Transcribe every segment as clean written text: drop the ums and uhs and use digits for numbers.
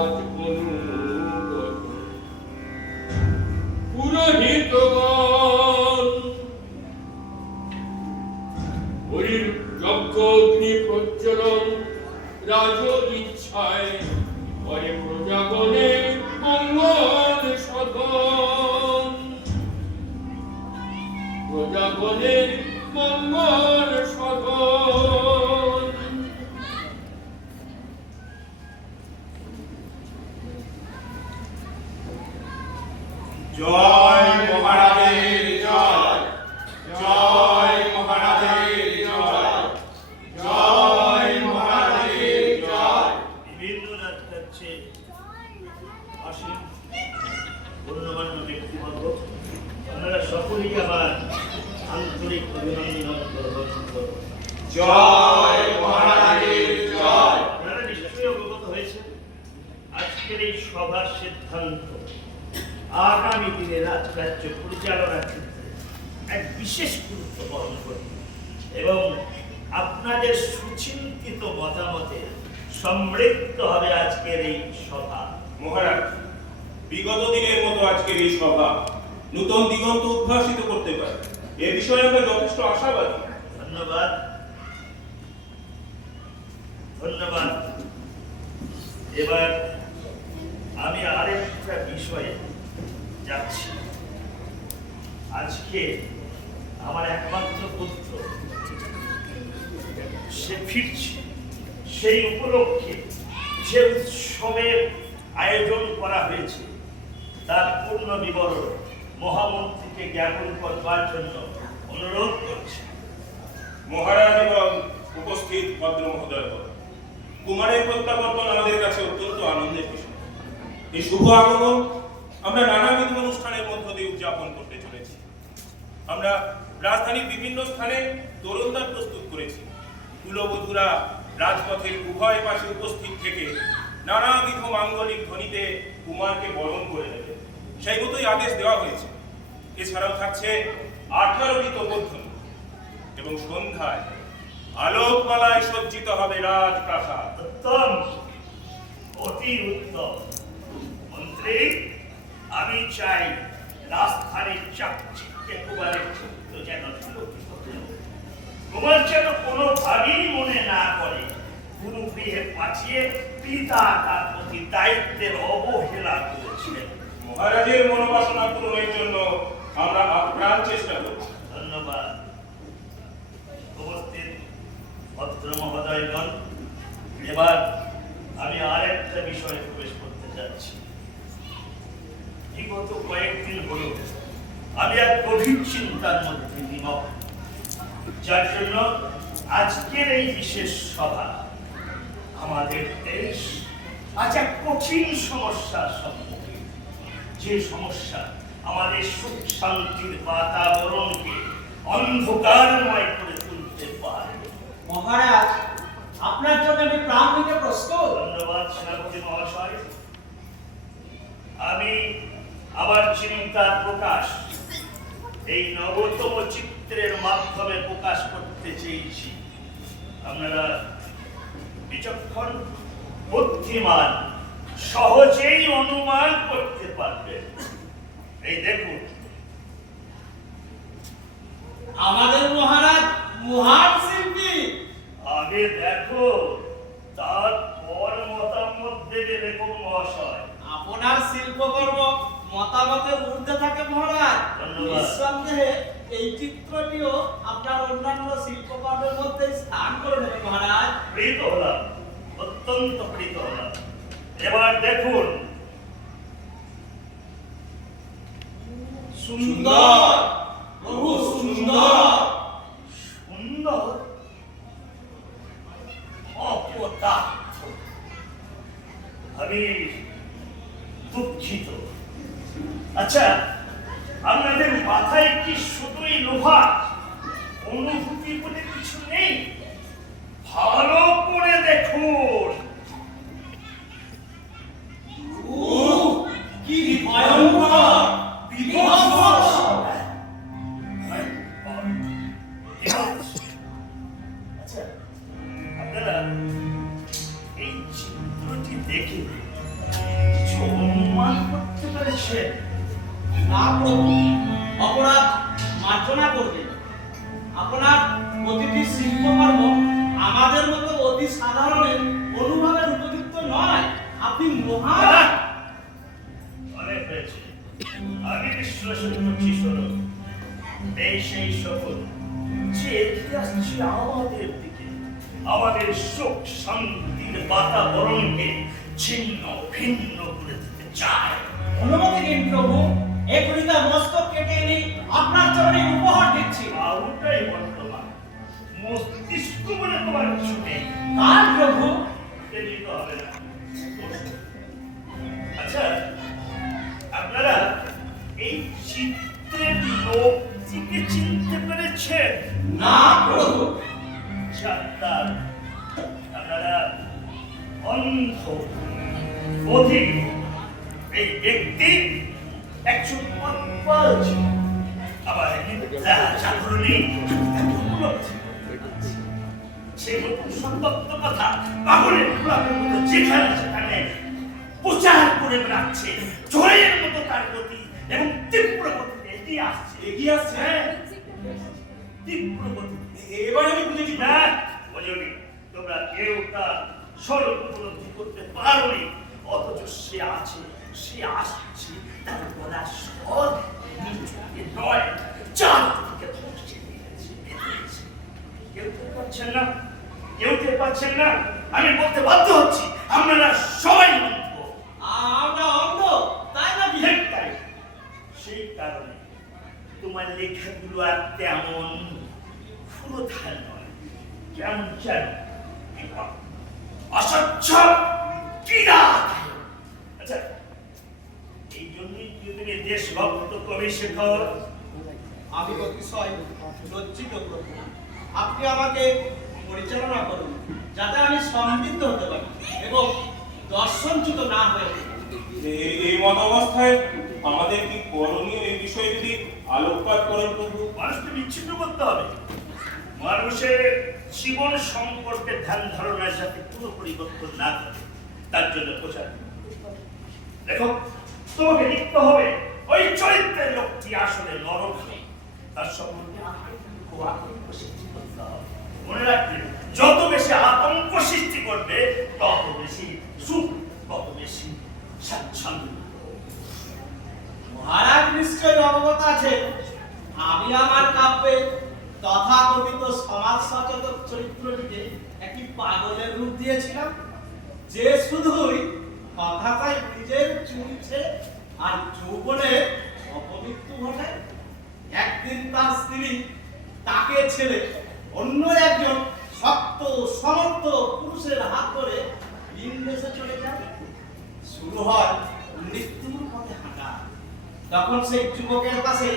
রাজ অনুগত পুরোহিতগণ হরির যজ্ঞ অগ্নি প্রজ্বলন রাজ ইচ্ছায় করে প্রজাগণের মঙ্গল সাধন, প্রজাগণের মঙ্গল সাধন। জয় মহারাজের জয়, জয় মহারাজের জয়, জয় মহারাজের জয়। বিভিন্ন রাজ্যে আসেন গণ্যমান্য ব্যক্তিবর্গ, আপনারা সকলেই আমার আন্তরিক অভিনন্দন গ্রহণ করুন। জয় মহারাজের জয়। আপনারা নিশ্চয়ই অবগত হয়েছেন আজকের এই সভার সিদ্ধান্ত আগামী দিনে রাজ্য পরিচালনার ক্ষেত্রে এক বিশেষ গুরুত্ব বহন করে এবং আপনাদের সুচিন্তিত মতামতে সমৃদ্ধ হবে আজকের এই সভা। মহারাজ, বিগত দিনের মতো আজকের এই সভা নূতন দিগন্ত উদ্ভাসিত করতে পারে, এ বিষয়ে আমরা যথেষ্ট আশাবাদী। ধন্যবাদ, ধন্যবাদ। এবার আমি আরেকটা বিষয়ে যাচ্ছি। আজকে আমার একমাত্র পুত্র সে ফিরছে, সেই উপলক্ষে যে উৎসবের আয়োজন করা হয়েছে তার পূর্ণ বিবরণ মহামন্ত্রীকে জ্ঞাপন করবার জন্য অনুরোধ করছি। মহারাজ এবং উপস্থিত ভদ্র মহোদয়গণ, কুমারের প্রত্যাবর্তন আমাদের কাছে অত্যন্ত আনন্দের বিষয়। এই শুভ আগমন আমরা নানাবিধ অনুষ্ঠানের মধ্য দিয়ে উদযাপন করতে চলেছি। আমরা রাজধানীর বিভিন্ন স্থানে তোরণদ্বার প্রস্তুত করেছি। কুলবধূরা রাজপথের উভয় পাশে উপস্থিত থেকে নানাবিধ মাঙ্গলিক ধ্বনিতে কুমারকে বরণ করে নেবে, সেই মতোই আদেশ দেওয়া হয়েছে। এছাড়াও থাকছে 18টি তোপধ্বনি এবং সন্ধ্যায় আলোকমালায় সজ্জিত হবে রাজপ্রাসাদ। উত্তম, অতি উত্তম। মন্ত্রী, আমি চাই রাজধানীর চাকচিক্যে কুমারের চিত্র যেন কুমার যেন কোনোভাবেই মনে না করে গুরু গৃহে পাঠিয়ে পিতা তার প্রতি দায়িত্বের অবহেলা করেছিলেন। মহারাজের মনোবাসনা পূরণের জন্য আমরা আপ্রাণ চেষ্টা করব। ধন্যবাদ। উপস্থিত ভদ্র মহোদয়গণ, এবার আমি আরেকটা বিষয়ে প্রবেশ করতে যাচ্ছি। বিগত কয়েকদিন হল আমি এক গভীর চিন্তার মধ্যে নিমগ্ন, যার জন্য আজকের এই বিশেষ সভা। আমাদের দেশ আজ এক কঠিন সমস্যার সম্মুখীন, যে সমস্যা আমাদের সুখ শান্তির বাতাবরণকে অন্ধকারময় করে তুলতে পারে। মহারাজ, আপনার জন্য আমি প্রাণ দিতে প্রস্তুত। ধন্যবাদ সেনাপতি মহাশয়। আমি আমার চিন্তার প্রকাশ এই নবতম চিত্রের মাধ্যমে প্রকাশ করতে চেয়েছি। আপনারা বিচক্ষণ, বুদ্ধিমান, সহজেই অনুমান করতে পারবেন। এই দেখুন, আমাদের মহারাজ মহান শিল্পী। আগে দেখো, তারপর মতামত দেবে। দেখুন মহাশয়, আপনার শিল্পকর্ম মতামতের ঊর্ধ্বে থাকে মহারাজ। ধন্যবাদ। নিঃসন্দেহে এই চিত্রটিও আপনার অন্যান্য শিল্পকর্মের মধ্যে স্থান করে নেবে মহারাজ। প্রীত হলাম, অত্যন্ত প্রীত হলাম। এবার দেখুন, সুন্দর, বহু সুন্দর। সুন্দর, অপদার্থ। আমি দুঃখিত। আচ্ছা, আপনাদের মাথায় কি শুধুই লোভা, অনুভূতি বলে কিছু নেই? ভালো করে দেখুন। কি ভয়ঙ্কর, বিভৎস। আচ্ছা, আপনারা এই চিত্রটি দেখে কিছু অনুমান করতে পেরেছেন? না প্রভু, অপরাধ মার্জনা করবেন। আপনার প্রতিটি শিল্পকর্ম আমাদের মতো অতি সাধারণের অনুভবের উপযুক্ত নয়। আপনি মহান। অনেক হয়েছে। আমি বিশ্লেষণ করছি, শোনো। এই সেই সকল যে এগিয়ে আসছে আমাদের দিকে, আমাদের সুখ শান্তির বাতাবরণকে ছিন্ন ভিন্ন করে দিতে চায়। অনুমতি দিন প্রভু, এখনই তার মস্তক কেটে এনে আপনার চরণে উপহার দিচ্ছি। আউটাই বর্তমান মস্তিষ্ক বলে তোমার কিছু নেই। কার প্রভু? দেরি তো হবে না। আচ্ছা, আপনারা এই চিত্রের লোকটিকে চিনতে পেরেছেন? না প্রভু। ডাক্তার, আপনারা অন্ধ অধিক। এই ব্যক্তি একজন অজ্ঞান ছিল। আবার মিথ্যা জাগরণে তাকে উপলব্ধি করতে পারছি। সেই নতুন সন্তপ্ত কথা পাগলের গোলাপের মতো যেখানে সেখানে প্রচার করে বেড়াচ্ছে। ঝড়ের মতো তার গতি এবং তীব্র গতিতে এগিয়ে আসছে। এগিয়ে আসছে? হ্যাঁ, তীব্র গতিতে। এবার আমি বুঝেছি। না, বোঝনি। তোমরা কেউ তার স্বরূপ উপলব্ধি করতে পারোনি, অথচ সে আছে, সে আসছে। তার গলা স্বর নিচুকে নয়, চারদিকে ধসে দিয়েছে। কেউ টের পাচ্ছেন না? কেউ টের পাচ্ছেন না? আমি বলতে বাধ্য হচ্ছি, আপনারা সবাই অন্ধ। আমরা অন্ধ, তাই নাকি? ঠিক তাই। সেই কারণে তোমার লেখাগুলো আর তেমন ফুরোধার নয়। কেমন যেন অসহ্য পীড়া। আচ্ছা, এই জন্যই কি তুমি দেশভক্ত কবি শেখর? আমি অতিশয় লজ্জিত প্রভু। আপনি আমাকে পরিচালনা করুন, যাতে আমি সমৃদ্ধ হতে পারি এবং দর্শনচ্যুত না হয়ে উঠি। এই মত অবস্থায় আমাদের কি করণীয়, এই বিষয়ে যদি আলোকপাত করেন প্রভু। মানুষকে বিচ্ছিন্ন করতে হবে। মানুষের জীবন সম্পর্কে ধ্যান ধারণার সাথে পুরো পরিবর্তন না করে তার জন্য প্রচার। দেখো, তোমাকে লিখতে হবে ওই চরিত্রের লোকটি আসলে নরক, তার সম্বন্ধে আতঙ্ক সৃষ্টি করতে হবে। মনে রাখবে, যত বেশি আতঙ্ক সৃষ্টি করবে তত বেশি সুখ, তত বেশি স্বাচ্ছন্দ্য। মহারাজ নিশ্চয় অবগত আছে, আমি আমার কাব্যে তথাকথিত সমাজ সচেতন চরিত্রটিকে একটি পাগলের রূপ দিয়েছিলাম, যে শুধুই কথাটাই নিজের চুলছে আর যৌবনে অপমৃত্যু ঘটে। একদিন তার স্ত্রী তাকে ছেড়ে অন্য একজন শক্ত সমর্থ পুরুষের হাত ধরে বিদেশে চলে যায়। শুরু হয় মৃত্যুর পথে হাঁটা। তখন সেই যুবকের পাশে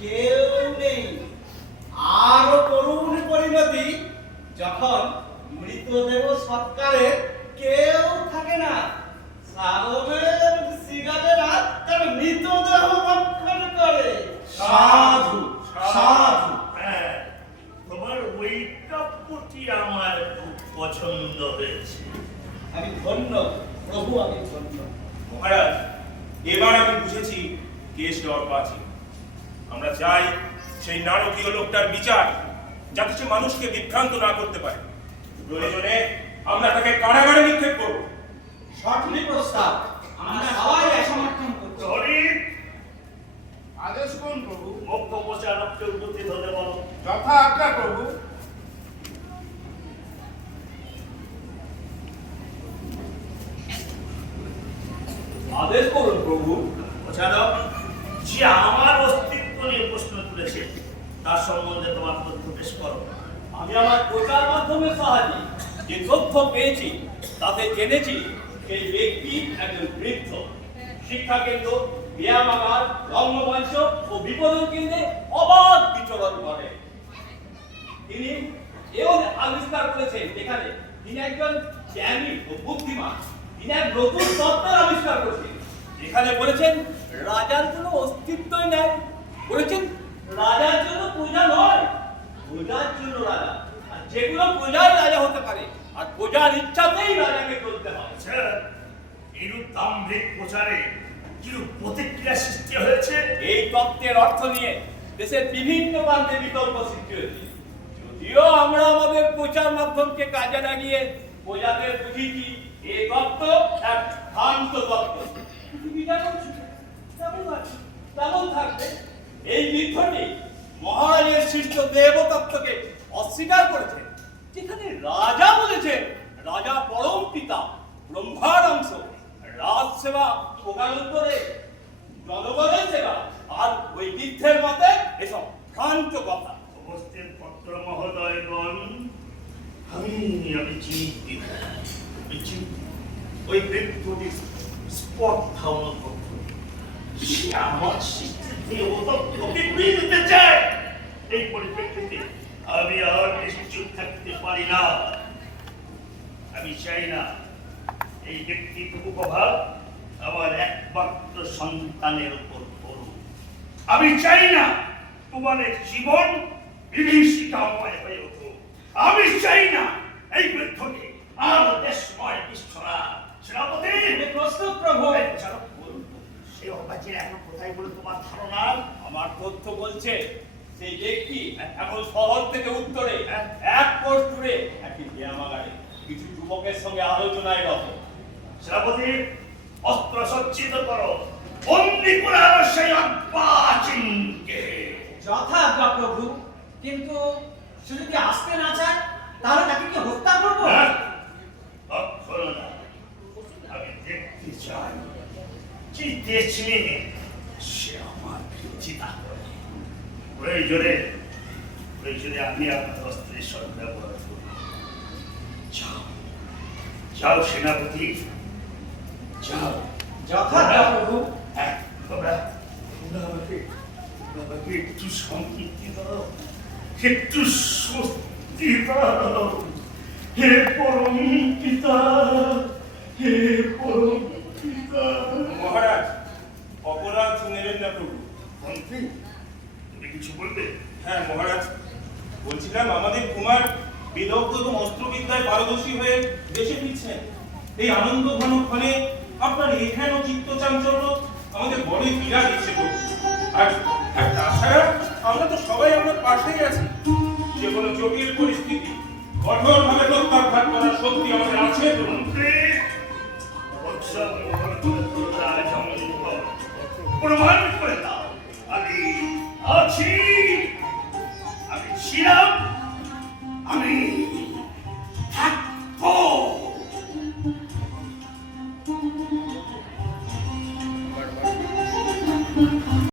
কেউ নেই। আরো করুণ পরিণতি, যখন মৃতদেহ সৎকারে কেউ থাকে না, সাগরের সিগারেরা তার মৃতদেহ ভক্ষণ করে। সাধু, সাধু। হ্যাঁ, তোমার ওই কাব্যটি আমার খুব পছন্দ হয়েছে। আমি ধন্য প্রভু, আমি ধন্য। মহারাজ, এবার আমি বুঝেছি কেস ডর বাঁচি। আমরা চাই সেই নারকীয় লোকটার বিচার, যাতে সে মানুষকে বিভ্রান্ত না করতে পারে। প্রয়োজনে আমরা তাকে কারাগারে নিক্ষেপ করব। সঠিক প্রস্তাব, আমরা সবাই সমর্থন করছি। সরি, আদেশ করুন প্রভু। মুখ্য প্রচারককে উপস্থিত হতে বলো। যথা আজ্ঞা প্রভু। আদেশ করুন প্রভু। প্রচারক, যে আমার অস্তিত্ব নিয়ে প্রশ্ন তুলেছে তার সম্বন্ধে তোমার তথ্য পেশ করো। আমি আমার প্রচার মাধ্যমের সাহায্যে যে তথ্য পেয়েছি তাতে জেনেছি সেই ব্যক্তি একজন বৃদ্ধ। শিক্ষাকেন্দ্র, ব্যায়ামাগার, রঙ্গমঞ্চ ও বিপণন কেন্দ্রে অবাধ বিচরণ করে। তিনি এও আবিষ্কার করেছেন যেখানে তিনি একজন জ্ঞানী ও বুদ্ধিমান। তিনি এক নতুন তত্ত্বের আবিষ্কার করেছেন, যেখানে বলেছেন রাজার কোনো অস্তিত্বই নেই। বলেছেন রাজার জন্য প্রজা নয়, প্রজার জন্য রাজা। আর যেগুলো প্রজাই রাজা হতে পারে, আর প্রজার ইচ্ছাতেই রাজাকে চলতে হয়। আচ্ছা, এরূপ দাম্ভিক প্রচারে কিরূপ প্রতিক্রিয়া সৃষ্টি হয়েছে? এই তত্ত্বের অর্থ নিয়ে দেশের বিভিন্ন প্রান্তে বিতর্ক সৃষ্টি হয়েছে। যদিও আমরা আমাদের প্রচার মাধ্যমকে কাজে লাগিয়ে প্রজাদের বুঝিয়েছি এই তত্ত্ব এক ভ্রান্ত তত্ত্ব। পৃথিবী যেমন ছিল, তেমন আছে, তেমন থাকবে। এই বৃদ্ধটি মহারাজের সৃষ্ট দেবতত্ত্বকে অস্বীকার করেছে, যেখানে রাজা বলেছেন রাজা পরম পিতা, ব্রহ্মার অংশ, রাজ সেবা প্রকারান্তরে জনগণের সেবা, আর ওই বৃদ্ধের মতে এসব ভ্রান্ত কথা। উপস্থিত পত্র মহোদয়গণ, আমি চিন্তিত। ওই বৃদ্ধটি স্পর্ধা অনুভব করে সে আমার স্বীকৃতি ও তত্ত্বকে বিয়ে দিতে চায়। এই পরিপ্রেক্ষিতে আমি আর বেশি চুপ থাকতে পারি না। আমি চাই না এই ব্যক্তিটুকু প্রভাব আমার একমাত্র সন্তানের উপর পড়ুক। আমি চাই না তোমাদের জীবন বিভীষিকাময় হয়ে উঠুক। আমি চাই না এই বৃদ্ধকে আর দেশময় বিশ্বরা সেনাপতি প্রস্তুত প্রভু। সে অবাজির এখন কোথায় বলে তোমার ধারণা? আমার তথ্য বলছে সেই ব্যক্তি এখন শহর থেকে উত্তরে এক কোষ দূরে একটি ব্যায়ামাগারে কিছু যুবকের সঙ্গে আলোচনায় রত। সেনাপতি অস্ত্র সজ্জিত করো, বন্দি করে আনো সেই অব্বাচিনকে। যথাজ্ঞা প্রভু, কিন্তু সে যদি আসতে না চায় তাহলে তাকে কি হত্যা করবো? হ্যাঁ, কখনো না। আমি দেখতে চাই কি দেশ নিয়ে সে আমার বিরোধিতা করে। প্রয়োজনে আমি আপনার অস্ত্রের সদ্ব্যবহার করব। যাও যাও সেনাপতি, যাও। যথাজ্ঞা প্রভু। হ্যাঁ, তোমরা আমাকে একটু সম্পৃক্তি দাও, একটু স্বস্তি দাও। হে পরম পিতা, হে পরম পিতা। মহারাজ, অপরাধ নেবেন না প্রভু। মন্ত্রী, তুমি কিছু বলবে? হ্যাঁ মহারাজ, বলছিলাম আমাদের কুমার বিদগ্ধ এবং অস্ত্রবিদ্যায় পারদর্শী হয়ে দেশে ফিরছেন। এই আনন্দ ঘন ক্ষণে আপনার এখানে চিত্ত চাঞ্চল্য আমাদের বড়ই পীড়া দিচ্ছে প্রভু। আর তাছাড়া আমরা তো সবাই আপনার পাশেই আছি। যে কোনো জটিল পরিস্থিতি কঠোরভাবে প্রত্যাঘাত করার শক্তি আমাদের আছে প্রভু। মন্ত্রী, প্রমাণ করে দাও আমি আছি, আমি ছিলাম, আমি